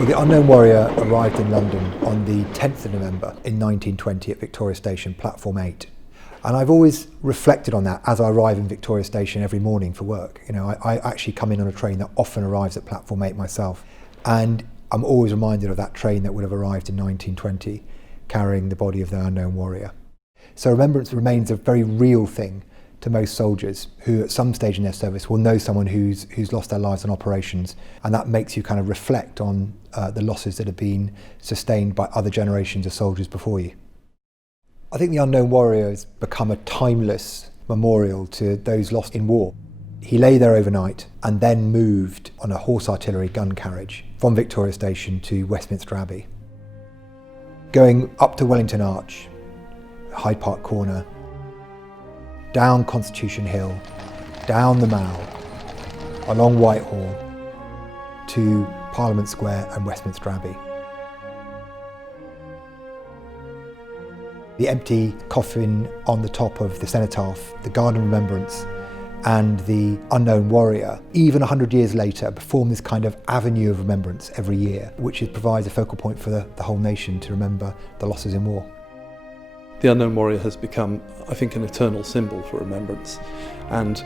Well, the Unknown Warrior arrived in London on the 10th of November in 1920 at Victoria Station, platform 8. And I've always reflected on that as I arrive in Victoria Station every morning for work. You know, I actually come in on a train that often arrives at platform 8 myself. And I'm always reminded of that train that would have arrived in 1920, carrying the body of the Unknown Warrior. So remembrance remains a very real thing to most soldiers who at some stage in their service will know someone who's lost their lives on operations, and that makes you kind of reflect on the losses that have been sustained by other generations of soldiers before you. I think the Unknown Warrior has become a timeless memorial to those lost in war. He lay there overnight and then moved on a horse artillery gun carriage from Victoria Station to Westminster Abbey, going up to Wellington Arch, Hyde Park Corner, down Constitution Hill, down the Mall, along Whitehall, to Parliament Square and Westminster Abbey. The empty coffin on the top of the Cenotaph, the Garden of Remembrance, and the Unknown Warrior, even 100 years later, perform this kind of avenue of remembrance every year, which provides a focal point for the whole nation to remember the losses in war. The Unknown Warrior has become, I think, an eternal symbol for remembrance and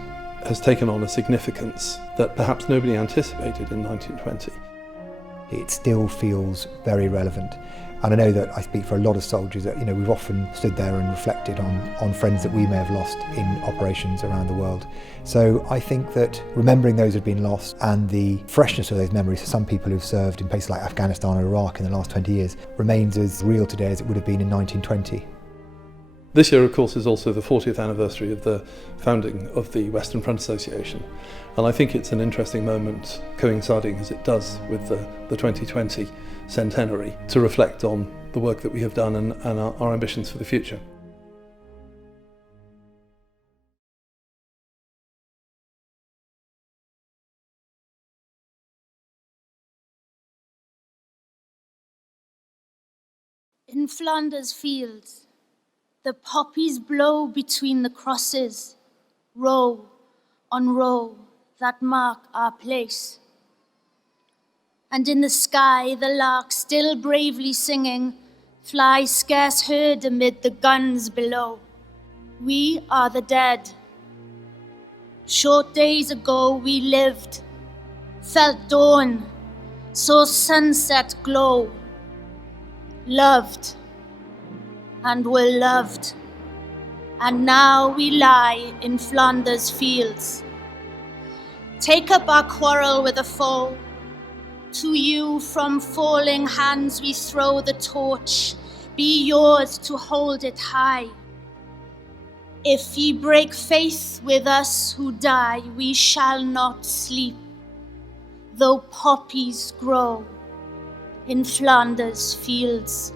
has taken on a significance that perhaps nobody anticipated in 1920. It still feels very relevant. And I know that I speak for a lot of soldiers that, we've often stood there and reflected on friends that we may have lost in operations around the world. So I think that remembering those who've been lost and the freshness of those memories for some people who've served in places like Afghanistan or Iraq in the last 20 years remains as real today as it would have been in 1920. This year, of course, is also the 40th anniversary of the founding of the Western Front Association. And I think it's an interesting moment, coinciding as it does with the 2020 Centenary, to reflect on the work that we have done and our ambitions for the future. In Flanders fields, the poppies blow between the crosses, row on row that mark our place. And in the sky, the lark still bravely singing, flies scarce heard amid the guns below. We are the dead. Short days ago we lived, felt dawn, saw sunset glow, loved and were loved, and now we lie in Flanders fields. Take up our quarrel with a foe. To you from falling hands we throw the torch, be yours to hold it high. If ye break faith with us who die, we shall not sleep, though poppies grow in Flanders fields.